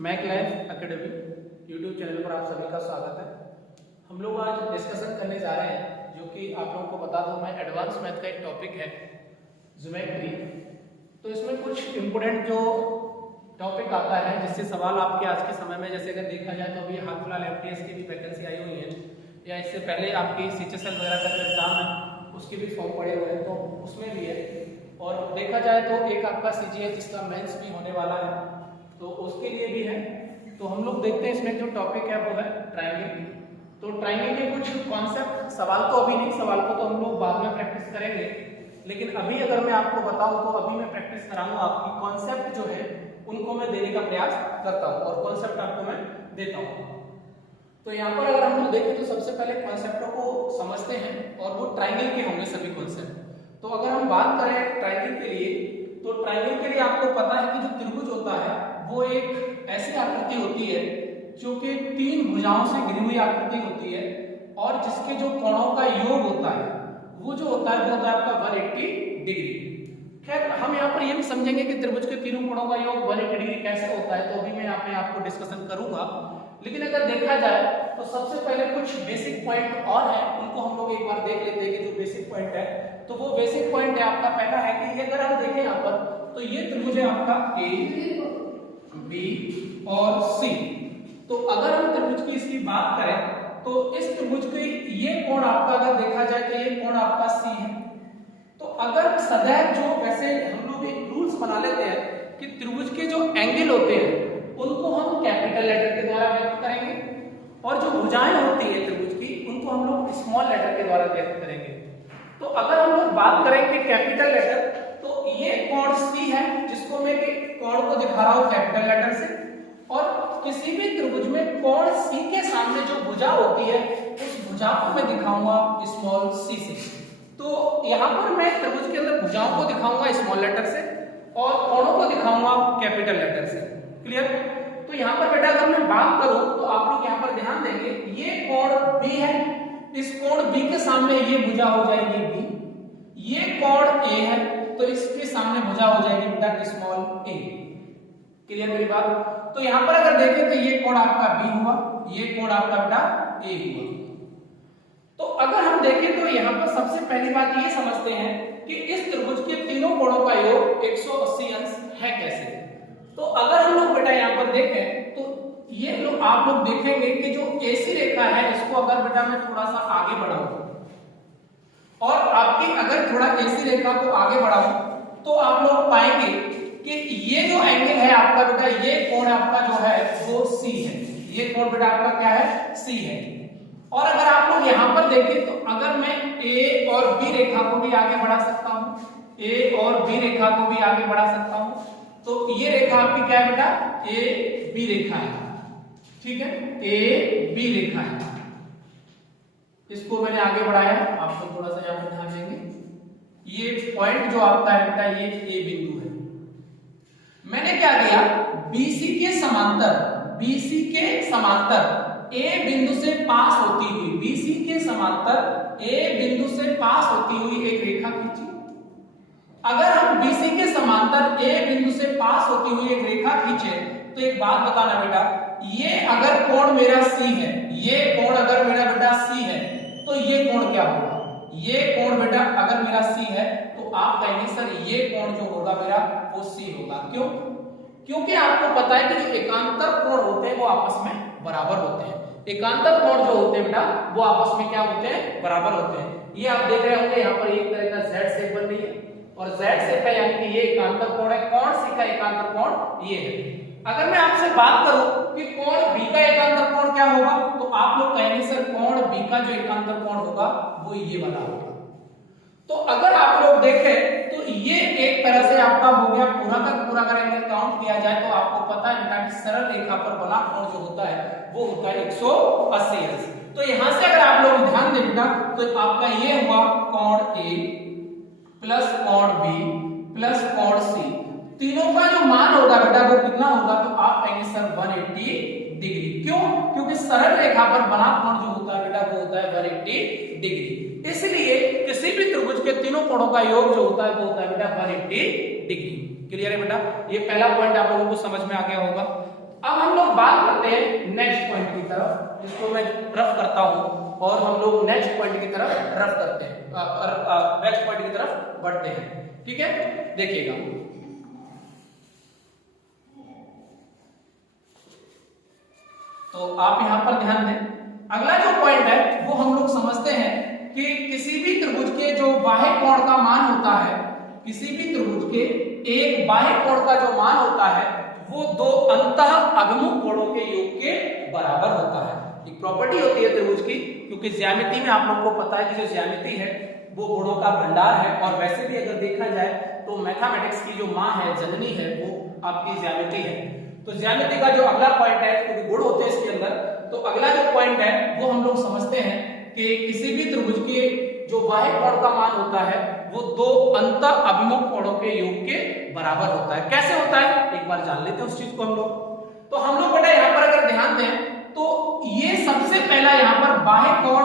Mac life academy YouTube channel पर आप सभी का स्वागत है। हम लोग आज डिस्कशन करने जा रहे हैं, जो कि आप लोगों को बता दूं मैं एडवांस मैथ का एक टॉपिक है ज्योमेट्री। तो इसमें कुछ इम्पोर्टेंट जो टॉपिक आता है जिससे सवाल आपके आज के समय में, जैसे अगर देखा जाए तो अभी हाल फिलहाल एमटीएस की भी वैकेंसी आई हुई है, या इससे पहले आपकी सीएचएसएल वगैरह का जो एग्जाम है उसके भी फॉर्म पड़े हुए हैं, तो उसमें भी है। और देखा जाए तो एक आपका सीजीएच जिसका मेंस भी होने वाला है, तो उसके लिए भी है। तो हम लोग देखते हैं इसमें जो टॉपिक है वो है ट्रायंगल। तो ट्रायंगल के कुछ कॉन्सेप्ट, सवाल तो अभी नहीं, सवाल को तो हम लोग बाद में प्रैक्टिस करेंगे, लेकिन अभी अगर मैं आपको बताऊं तो अभी मैं प्रैक्टिस कराऊंगा। आपकी कॉन्सेप्ट जो है उनको मैं देने का प्रयास करता हूं और कॉन्सेप्ट आपको मैं देता हूं। तो यहाँ पर अगर हम लोग देखें तो सबसे पहले कॉन्सेप्टों को समझते हैं और वो ट्रायंगल के होंगे सभी कॉन्सेप्ट। तो अगर हम बात करें ट्रायंगल के लिए, तो ट्रायंगल के लिए आपको पता है कि जो त्रिभुज होता है वो एक ऐसी आकृति होती है जो कि तीन भुजाओं से घिरी हुई आकृति होती है, और जिसके जो कोणों का योग होता है वो जो होता है वो होता है आपका 180 डिग्री। खैर हम यहाँ पर ये भी समझेंगे कि त्रिभुज के तीनों कोणों का योग 180 डिग्री कैसे होता है, तो अभी मैं यहाँ पे आपको डिस्कशन करूंगा। लेकिन अगर देखा जाए तो सबसे पहले कुछ बेसिक पॉइंट और है, उनको हम लोग एक बार देख लेते हैं कि जो बेसिक पॉइंट है। तो वो बेसिक पॉइंट है आपका पहला है कि ये अगर हम देखें यहाँ पर, तो ये त्रिभुज है आपका ए, बी और सी। तो अगर हम त्रिभुज की इसकी बात करें तो इस त्रिभुज के ये कोण आपका अगर देखा जाए तो ये कोण आपका सी है। तो अगर सदैव जो, वैसे हम लोग एक रूल्स बना लेते हैं कि त्रिभुज के जो एंगल होते हैं उनको हम कैपिटल लेटर के द्वारा व्यक्त करेंगे, और जो भुजाएं होती है त्रिभुज की उनको हम लोग स्मॉल लेटर के द्वारा व्यक्त करेंगे। तो अगर हम लोग बात करें कि कैपिटल लेटर, तो ये कोण सी है जिसको मैं कोण को दिखा रहा हूं कैपिटल लेटर से, और किसी भी त्रिभुज में कोण सी के सामने जो भुजा होती है उस भुजा को मैं दिखाऊंगा स्मॉल सी से। तो यहां पर मैं त्रिभुज के अंदर भुजाओं को दिखाऊंगा स्मॉल लेटर से और कोणों को दिखाऊंगा कैपिटल लेटर से। क्लियर? तो यहां पर बेटा अगर मैं बात करूं तो आप लोग यहां पर ध्यान देंगे, ये कोण बी है, इस कोण बी के सामने ये भुजा हो जाएगी बी। ये कोण ए है तो इसके सामने भुजा हो जाएगी बेटा स्मॉल ए। क्लियर मेरी बात? तो यहां पर अगर देखें तो ये कोण आपका बी हुआ, ये कोण आपका बेटा ए हुआ। तो अगर हम देखें तो यहां पर सबसे पहली बात ये समझते हैं कि इस त्रिभुज के तीनों कोणों का योग 180 अंश है कैसे। तो अगर हम लोग बेटा यहां पर देखें तो ये लोग, आप लोग देखेंगे कि जो एसी रेखा है इसको अगर बेटा मैं थोड़ा सा आगे बढ़ाऊं और आपकी अगर थोड़ा एसी रेखा को आगे बढ़ाऊं तो आप लोग पाएंगे कि ये जो एंगल है आपका बेटा, ये कोण आपका जो है वो सी है। ये कोण बेटा आपका क्या है? सी है। और अगर आप लोग यहां पर देखें तो अगर मैं ए और बी रेखा को भी आगे बढ़ा सकता हूं, ए और बी रेखा को भी आगे बढ़ा सकता हूं, तो ये रेखा आपकी क्या है बेटा? ए बी रेखा है। ठीक है, ए बी रेखा है। इसको मैंने आगे बढ़ाया, आपको थोड़ा सा यहां पर ध्यान देंगे, ये पॉइंट जो आपका है बेटा ये ए बिंदु है। मैंने क्या किया, बीसी के समांतर, बीसी के समांतर ए बिंदु से पास होती हुई, बीसी के समांतर ए बिंदु से पास होती हुई एक रेखा खींची। अगर हम बीसी के समांतर ए बिंदु से पास होती हुई एक रेखा खींचे तो एक बात बताना बेटा, ये अगर कोण मेरा सी है, ये कोण अगर मेरा बेटा सी है तो ये कोण क्या होगा? ये कोण बेटा अगर मेरा सी है तो आप कहेंगे सर ये कोण जो होगा मेरा वो सी होगा। क्यों? क्योंकि आपको पता है कि जो एकांतर कोण होते हैं वो आपस में बराबर होते हैं। एकांतर कोण जो होते हैं बेटा वो आपस में क्या होते हैं? बराबर होते हैं। ये आप देख रहे होंगे यहाँ पर एक तरह का Z शेप बन रही है, और Z शेप का यानी कि ये एकांतर कोण है। कोण सी का एकांतर कोण ये है। अगर मैं आपसे बात करूं कि कोण बी का एकांतर कोण क्या होगा, तो आप लोग कहेंगे सर कोण बी का जो एकांतर कोण होगा वो ये वाला होगा। तो अगर आप लोग देखें तो ये एक तरह से आपका हो गया पूरा का पूरा। अगर एंगल काउंट किया जाए तो आपको पता है बेटा कि सरल रेखा पर बना कोण जो होता है वो होता है 180 अंश। तो यहां से अगर आप लोग ध्यान दें बेटा तो आपका ये हुआ कोण ए प्लस कोण बी प्लस कोण सी, तीनों का जो मान होगा बेटा वो कितना होगा? तो आप कहेंगे सर 180 डिग्री। क्यों? क्योंकि सरल रेखा पर बना कोण जो होता है बेटा वो होता है 180 डिग्री। इसलिए किसी भी त्रिभुज के तीनों कोणों का योग जो होता है वो होता है बेटा 180 डिग्री। क्लियर है बेटा? ये पहला पॉइंट आप लोगों को समझ में आ गया होगा। बात करते हैं नेक्स्ट पॉइंट की तरफ, जिसको मैं रफ करता हूं और हम लोग नेक्स्ट पॉइंट की तरफ रफ करते हैं, नेक्स्ट पॉइंट की तरफ बढ़ते हैं। ठीक है, देखिएगा तो आप यहां पर ध्यान दें। अगला जो पॉइंट है वो हम लोग समझते हैं कि किसी भी त्रिभुज के जो बाह्य कोण का मान होता है, किसी भी त्रिभुज के एक बाह्य कोण का जो मान होता है वो दो अंतः अभिमुख कोणों के योग के बराबर होता है। एक प्रॉपर्टी होती है त्रिभुज की, क्योंकि ज्यामिति में आप लोगों को पता है कि जो ज्यामिति है वो गुणों का भंडार है, और वैसे भी अगर देखा जाए तो मैथमेटिक्स की जो माँ है, जननी है, वो आपकी ज्यामिति है। तो ज्यामिति का जो अगला पॉइंट है, क्योंकि गुण होते हैं इसके अंदर, तो अगला जो पॉइंट है वो हम लोग समझते हैं कि किसी भी त्रिभुज के जो बाह्य कोण का मान होता है वो दो अंतः अभिमुख कोणों के योग के बराबर होता है। कैसे होता है एक बार जान लेते हैं उस चीज को हम लोग। तो हम लोग बेटा यहाँ पर अगर ध्यान दें तो ये सबसे पहला यहाँ पर बाह्य कोण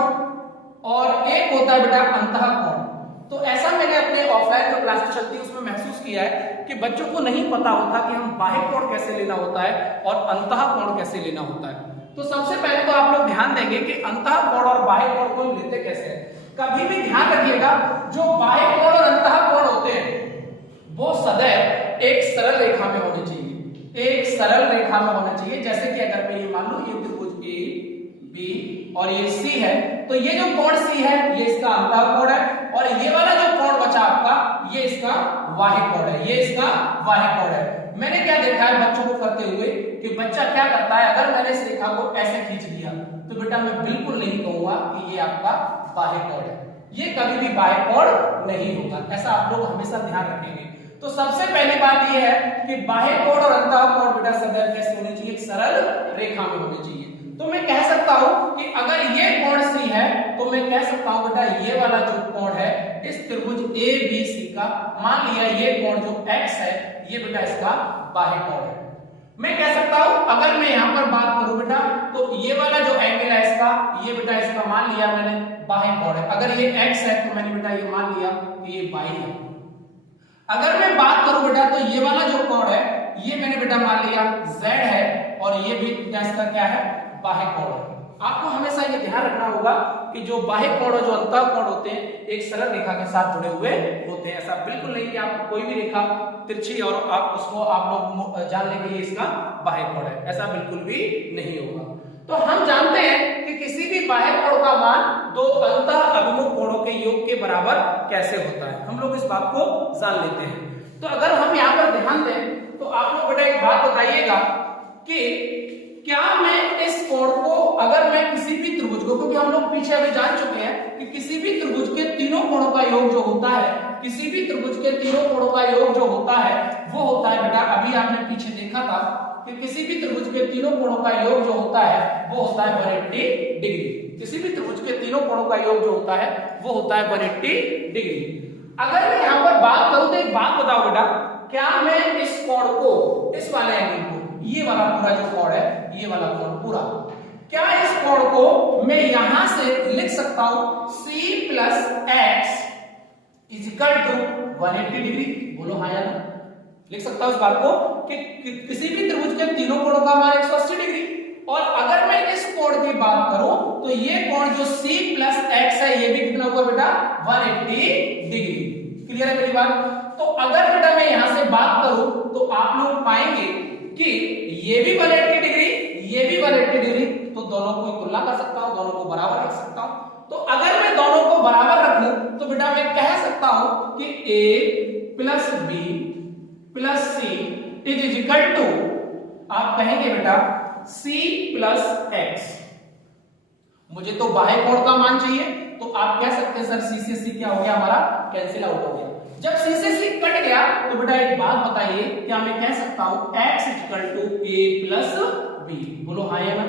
और एक होता है बेटा अंतः कोण। तो ऐसा मैंने अपने ऑफलाइन जो क्लासेस चलती है उसमें महसूस किया है कि बच्चों को नहीं पता होता कि हम बाह्य कोण कैसे लेना होता है और अंतः कोण कैसे लेना होता है। तो सबसे पहले तो आप लोग ध्यान देंगे कि अंतः कोण और बाह्य कोण को लेते कैसे हैं। कभी भी ध्यान रखिएगा, जो बाह्य कोण और अंतः कोण होते हैं वो सदैव एक सरल रेखा में होने चाहिए, एक सरल रेखा में होना चाहिए। जैसे कि अगर मैं ये मान लूं ये त्रिभुज ए बी और ये सी है, तो ये जो कोण सी है ये इसका अंतः कोण है, और ये वाला जो कोण बचा आपका ये इसका बाह्य कोण है, ये इसका बाह्य कोण है। मैंने क्या देखा है बच्चों को करते हुए कि बच्चा क्या करता है, अगर मैंने इस रेखा को ऐसे खींच लिया तो बेटा मैं बिल्कुल नहीं कहूंगा कि ये आपका बाह्य कोण है, ये कभी भी बाह्य कोण नहीं होगा। ऐसा आप लोग हमेशा ध्यान रखेंगे। तो सबसे पहली बात यह है कि बाह्य कोण और अंतः कोण बेटा सदैव कैसे होने चाहिए, एक सरल रेखा में होने चाहिए। तो मैं कह सकता हूं कि अगर ये कोण सी है तो मैं कह सकता हूं बेटा ये वाला जो कोण है इस त्रिभुज ए बी सी का, मान लिया ये कोण जो x है ये बेटा इसका बाह्य कोण है। मैं कह सकता हूं अगर मैं यहां पर बात करूं बेटा तो ये वाला जो एंगल है इसका, ये बेटा इसका मान लिया मैंने बाह्य कोण है। अगर ये x है तो मैंने बेटा ये मान लिया कि ये y है। अगर मैं बात करूं बेटा तो ये वाला जो कोण है ये मैंने बेटा मान लिया z है, और ये भी इसका क्या है, बाह्य कोण है। आपको हमेशा ये ध्यान रखना होगा कि जो बाह्य कोण और जो अंतः कोण होते हैं एक सरल रेखा के साथ जुड़े हुए होते हैं। ऐसा बिल्कुल नहीं कि आप कोई भी रेखा तिरछी और आप उसको आप लोग जान लेंगे ये इसका बाह्य कोण है, ऐसा बिल्कुल भी नहीं होगा। तो हम जानते हैं कि किसी भी बाह्य कोण का मान दो अंतः अभिमुख कोणों के योग के बराबर कैसे होता है, हम लोग इस बात को जान लेते हैं। तो अगर हम यहाँ पर ध्यान दें तो आप लोग बेटा एक बात बताइएगा कि क्या मैं इस कोण को, अगर मैं किसी भी त्रिभुज को, क्योंकि हम लोग पीछे अभी जान चुके हैं कि किसी भी त्रिभुज के तीनों कोणों का योग जो होता है, किसी भी त्रिभुज के तीनों कोणों का योग जो होता है वो होता है बेटा, अभी आपने पीछे देखा था कि किसी भी त्रिभुज के तीनों कोणों का योग जो होता है वो होता है 180 डिग्री। किसी भी त्रिभुज के तीनों कोणों का योग जो होता है वो होता है 180 डिग्री। अगर मैं यहाँ पर बात करूं तो एक बात बताओ बेटा, क्या मैं इस कोण को, इस वाले एंगल को, ये वाला पूरा जो कोण है, ये वाला कोण पूरा, क्या इस कोण को मैं यहां से लिख सकता हूं c plus x is equal to 180 degree? बोलो हाँ या ना। लिख सकता हूं इस बात को कि किसी भी त्रिभुज के तीनों कोणों का मान 180 डिग्री, और अगर मैं इस कोण की बात करूं तो ये कोण जो c प्लस x है ये भी कितना हुआ बेटा, 180 डिग्री। क्लियर है मेरी बात? तो अगर बेटा मैं यहां से बात करूं तो आप लोग पाएंगे कि ये भी 180 डिग्री, ये भी 180 डिग्री, तो दोनों को तुलना कर सकता हूं, दोनों को बराबर रख सकता हूं। तो अगर मैं दोनों को बराबर रखूं तो बेटा मैं कह सकता हूं कि a plus b plus c is equal to, आप कहेंगे बेटा c प्लस x। मुझे तो बाह्य कोण का मान चाहिए, तो आप कह सकते हैं सर c से c क्या हो गया, हमारा कैंसिल आउट हो गया। जब c से c कट गया तो बेटा एक बात बताइए, क्या मैं कह सकता हूं x equal to a plus b? बोलो हाँ या ना।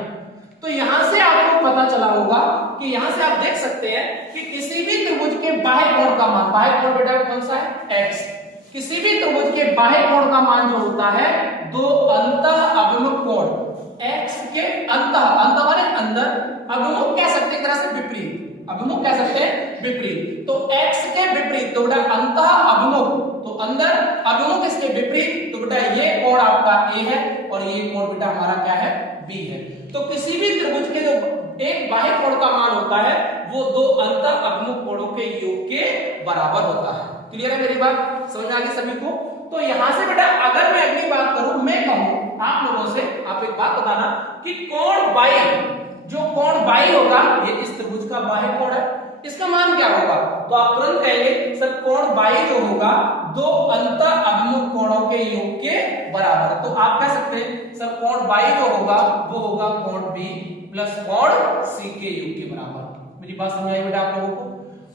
तो यहां से आपको पता चला होगा कि यहां से आप देख सकते हैं कि किसी भी त्रिभुज के बाह्य कोण का मान, बाह्य कोण बेटा कौन सा है, x, किसी भी त्रिभुज के बाह्य कोण का मान जो होता है दो अंतः अभिमुख कोण, x के अंतः माने अंदर, अभिमुख कह सकते हैं एक तरह से विपरीत, अभिमुख कह सकते हैं विपरीत, तो x के विपरीत, तो बेटा अंतः अभिमुख, तो अंदर अभिमुख इसके विपरीत, तो बेटा ये कोण आपका ए है और ये कोण बेटा हमारा क्या है, बी है। तो किसी भी त्रिभुज के जो एक बाह्य कोण का मान होता है वो दो अंत अभिमुख कोणों के योग के बराबर होता है। क्लियर है मेरी बात, समझ में आ गई सभी को? तो यहां से बेटा अगर मैं अगली बात करूं, मैं कहूं आप लोगों से, आप एक बात बताना कि कोण बाई, जो कोण बाई होगा ये इस त्रिभुज का बाह्य कोण है, इसका मान क्या होगा? तो आप तुरंत कहेंगे सर कोण बाई जो होगा दो अंत अभिमुख कोणों के योग के बराबर है। तो आप कह सकते हैं सर कोण बाई जो होगा वो होगा कोण बी प्लस कोण सी के योग के बराबर। मेरी बात समझ आई बेटा आप लोगों को?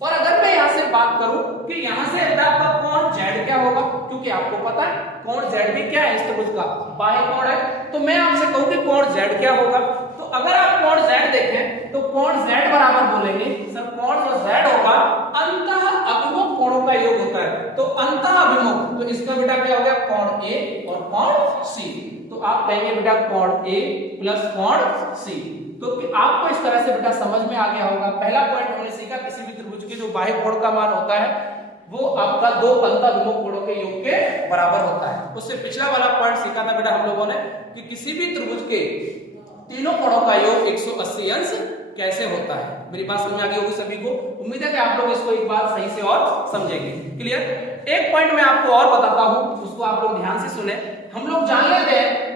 और अगर मैं यहां से बात करूं कि यहां से आपका कोण z क्या होगा, क्योंकि आपको पता है कोण z भी क्या है, इस त्रिभुज का बाह्य कोण है, तो मैं आपसे कहूं कि कोण z क्या होगा। तो अगर आप कोण z देखें तो कोण z बराबर बोलेंगे सर कोण जो z होगा अंतः अभिमुख कोणों का योग होता है। तो अंतः अभिमुख, तो इसका बेटा क्या हो गया, कोण a और कोण c। तो आप कहेंगे बेटा कोण a प्लस कोण c। तो आपको इस तरह से बेटा समझ में आ गया होगा। पहला पॉइंट हमने सीखा किसी भी त्रिभुज के जो बाह्य कोण का मान होता है वो आपका दो अंत अभिमुख कोणों के योग के बराबर होता है। उससे पिछला वाला पॉइंट सीखा था बेटा हम लोगों ने कि किसी भी त्रिभुज के तीनों कोणों का योग 180 अंश कैसे होता है। मेरी बात समझ में आ गई होगी सभी को? उम्मीद है कि आप लोग इसको एक बार सही से और समझेंगे। क्लियर? एक पॉइंट मैं आपको और बताता हूं, उसको आप लोग ध्यान से सुने। हम लोग जान लेते हैं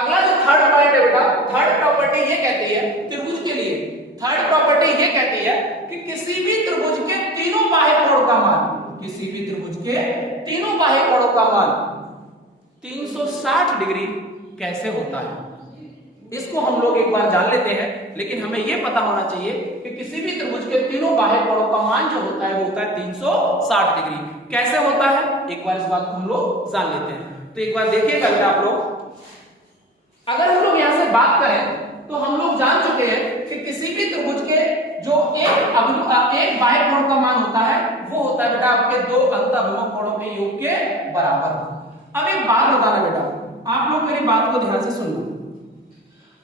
अगला जो थर्ड पॉइंट है बेटा, थर्ड प्रॉपर्टी ये कहती है त्रिभुज के लिए, थर्ड प्रॉपर्टी ये कहती है कि किसी भी त्रिभुज के तीनों बाह्य कोण का मान, किसी भी त्रिभुज के तीनों बाह्य कोणों का मान 360 डिग्री कैसे होता है। इसको हम लोग एक बार जान लेते हैं, लेकिन हमें यह पता होना चाहिए कि किसी भी त्रिभुज के तीनों बाह्य कोणों का मान जो होता है वो होता है 360 डिग्री। कैसे होता है एक बार इस बात को हम लोग जान लेते हैं। तो एक बार देखिएगा अगर आप लोग, अगर हम लोग यहां से बात करें तो हम लोग जान चुके हैं कि किसी भी त्रिभुज के जो एक बाह्य कोण का मान होता है वो होता है बेटा आपके दो अंत अभिमुख कोणों के योग के बराबर। अब एक बात बताना बेटा, आप लोग मेरी बात को ध्यान से सुनना।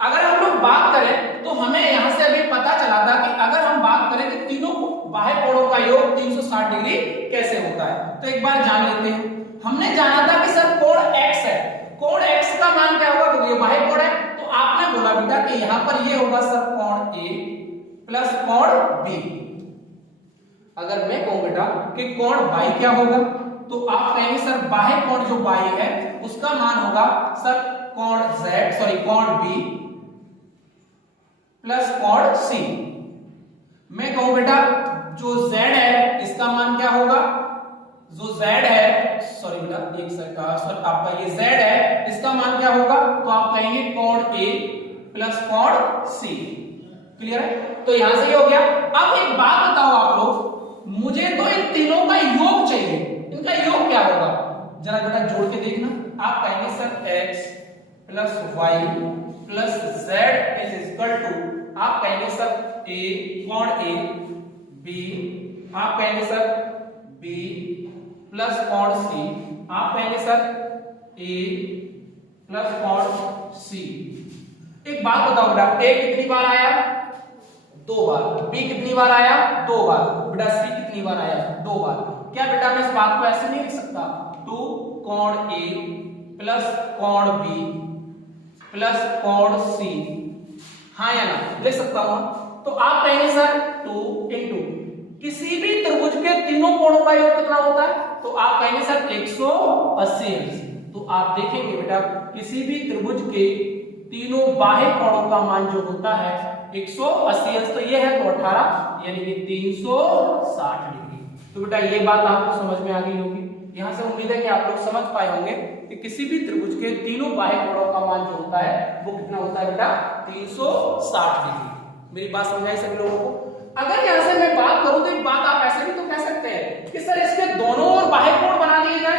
अगर हम लोग बात करें तो हमें यहां से अभी पता चला था कि अगर हम बात करें कि तीनों बाह्य कोणों का योग 360 डिग्री कैसे होता है, तो एक बार जान लेते हैं। हमने जाना था कि सर कोण x है, कोण x का मान क्या होगा, क्योंकि ये बाह्य कोण है। तो आपने बोला बेटा कि यहां पर ये होगा सर कोण a प्लस कोण b। अगर मैं कहूं बेटा कि कोण y क्या होगा, तो आप कहेंगे सर बाह्य कोण जो y है उसका मान होगा सर कोण b प्लस कोण c। मैं कहूं बेटा जो z है इसका मान क्या होगा, जो z है, सॉरी बेटा एक सेकंड, सर आपका ये z है इसका मान क्या होगा, तो आप कहेंगे कोण a प्लस कोण c। क्लियर है? तो यहां से ये हो गया। अब एक बात बताओ आप लोग, मुझे तो इन तीनों का योग चाहिए, इनका योग क्या होगा, जरा बेटा जोड़ के देखना। आप कहेंगे sir x plus y plus z is equal to, आप कहेंगे सर a कोण a, b आप कहेंगे सर b प्लस कोण c, आप कहेंगे सर a प्लस कोण c। एक बात बताओ बेटा, a कितनी बार आया, 2 बार, b कितनी बार आया, 2 बार, बेटा c कितनी बार आया, 2 बार। क्या बेटा मैं इस बात को ऐसे नहीं लिख सकता, 2 कोण a प्लस कोण b प्लस कोण c, हाँ या ना, लिख सकता हूं? तो आप कहेंगे सर 2 इंटू किसी भी त्रिभुज के तीनों कोणों का योग कितना होता है, तो आप कहेंगे सर 180 अंश। तो आप देखेंगे बेटा किसी भी त्रिभुज के तीनों बाह्य कोणों का मान जो होता है 180 अंश, तो ये है तो 18 यानी कि 360 डिग्री। तो बेटा ये बात आपको समझ में आ गई होगी। यहां से उम्मीद है कि आप लोग समझ पाए होंगे कि किसी भी त्रिभुज के तीनों बाह्य कोणों का मान जो होता है वो कितना होता है बेटा 360 डिग्री। मेरी बात समझ आई सभी लोगों को? अगर यहां से मैं बात करूं तो एक बात आप ऐसे भी तो कह सकते हैं कि सर इसके दोनों ओर बाह्य कोण बना दिए जाए,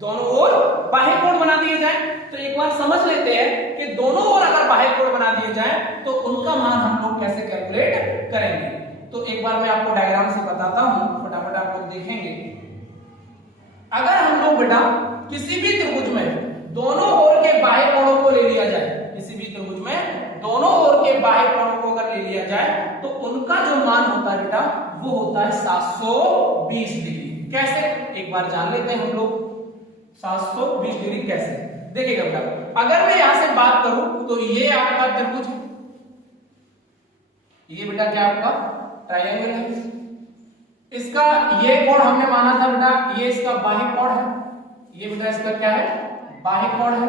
दोनों ओर बाह्य कोण बना दिए जाए। तो एक बार समझ लेते हैं कि दोनों ओर अगर बाह्य कोण बना दिए जाए तो उनका मान हम लोग कैसे कैलकुलेट करेंगे। तो एक बार मैं आपको डायग्राम से बताता हूं, फटाफट आप लोग देखेंगे। अगर हम लोग बेटा किसी भी त्रिभुज में दोनों ओर के बाह्य कोणों को ले लिया जाए, किसी भी त्रिभुज में दोनों ओर के बाह्य कोणों को अगर ले लिया जाए तो उनका जो मान होता है बेटा वो होता है 720 डिग्री। कैसे, एक बार जान लेते हैं हम लोग 720 डिग्री कैसे। देखिएगा बेटा, अगर मैं यहां से बात करूं तो ये आपका त्रिभुज है, ये बेटा क्या आपका ट्रायंगल है, इसका ये कोण हमने माना था बेटा, ये इसका बाह्य कोण है, ये बेटा इसका क्या है बाह्य कोण है,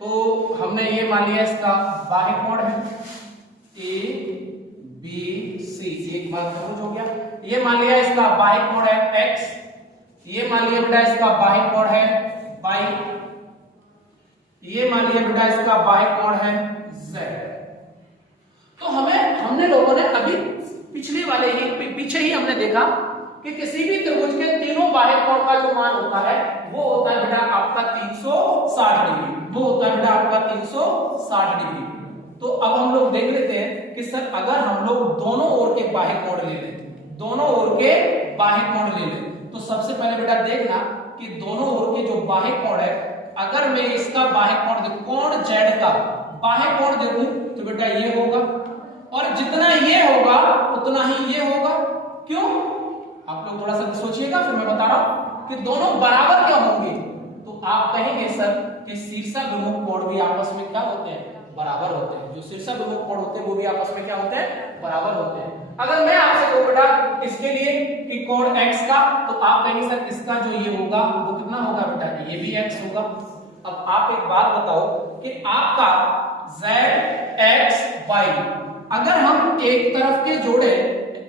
तो हमने ये मान लिया इसका बाह्य कोण है ए बी सी, एक बात समझ हो गया। ये मान लिया इसका बाह्य कोण है x, ये मान लिया बेटा इसका बाह्य कोण है y, ये मान लिया बेटा इसका बाह्य कोण है z। तो हमने लोगों ने अभी पीछे ही हमने देखा कि किसी भी त्रिभुज के तीनों बाह्य कोण का जो मान होता है वो होता है बेटा आपका 360 डिग्री, वो होता है बेटा आपका 360 डिग्री। तो अब हम लोग देख लेते हैं कि सर अगर हम लोग दोनों ओर के बाह्य कोण ले लें, दोनों ओर के बाह्य कोण ले लें, तो सबसे पहले बेटा देखना कि दोनों ओर के जो बाह्य कोण है, अगर मैं इसका बाह्य कोण कोण z का बाह्य कोण देखूं तो बेटा ये होगा, और जितना ये होगा उतना ही ये होगा। क्यों, आप लोग थोड़ा सा सोचिएगा, फिर मैं बता रहा हूं कि दोनों बराबर क्यों होंगे। तो आप कहेंगे सर कि शीर्षाभिमुख कोण भी आपस में क्या होते हैं बराबर होते हैं, जो शीर्षाभिमुख कोण होते हैं वो भी आपस में क्या होते हैं बराबर होते हैं। अगर मैं आपसे कहूं बेटा इसके लिए कि कोण x का, तो आप कहेंगे सर इसका जो ये होगा वो कितना होगा बेटा, ये भी x होगा। अब आप एक बात बताओ कि आपका z x y, अगर हम एक तरफ के जोड़े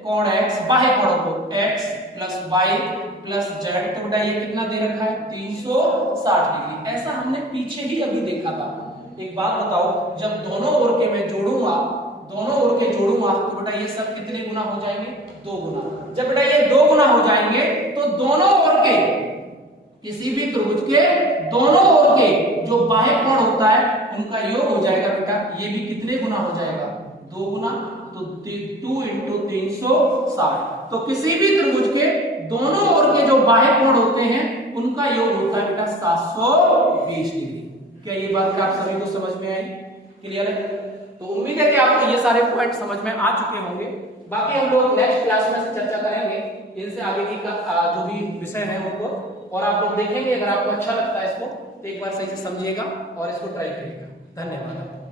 कोण x बाह्य कोण को x plus y plus z, तो बेटा ये कितना दे रखा है 360 डिग्री। ऐसा हमने पीछे ही अभी देखा था। एक बात बताओ, जब दोनों ओर के मैं जोड़ूंगा, दोनों ओर के जोड़ूंगा तो बेटा ये सब कितने गुना हो जाएंगे 2 गुना। जब बेटा ये 2 गुना हो जाएंगे तो दोनों ओर के किसी भी त्रिभुज के दोनों ओर के जो बाह्य कोण होता है उनका योग हो जाएगा बेटा, ये भी कितने गुना हो जाएगा 2 गुना, तो 2 इंटू 360। तो किसी भी त्रिभुज के दोनों ओर के जो बाह्य कोण होते हैं उनका योग होता है बेटा 720 डिग्री। क्या ये बात आप सभी को समझ में आई, क्लियर है? तो उम्मीद है कि आपको ये सारे पॉइंट समझ में आ चुके होंगे। बाकी हम लोग नेक्स्ट क्लास में चर्चा करेंगे इनसे आगे की जो भी विषय है उनको, और आप लोग देखेंगे। अगर आपको अच्छा लगता है इसको तो एक बार सही से समझिएगा और इसको ट्राई करिएगा। धन्यवाद।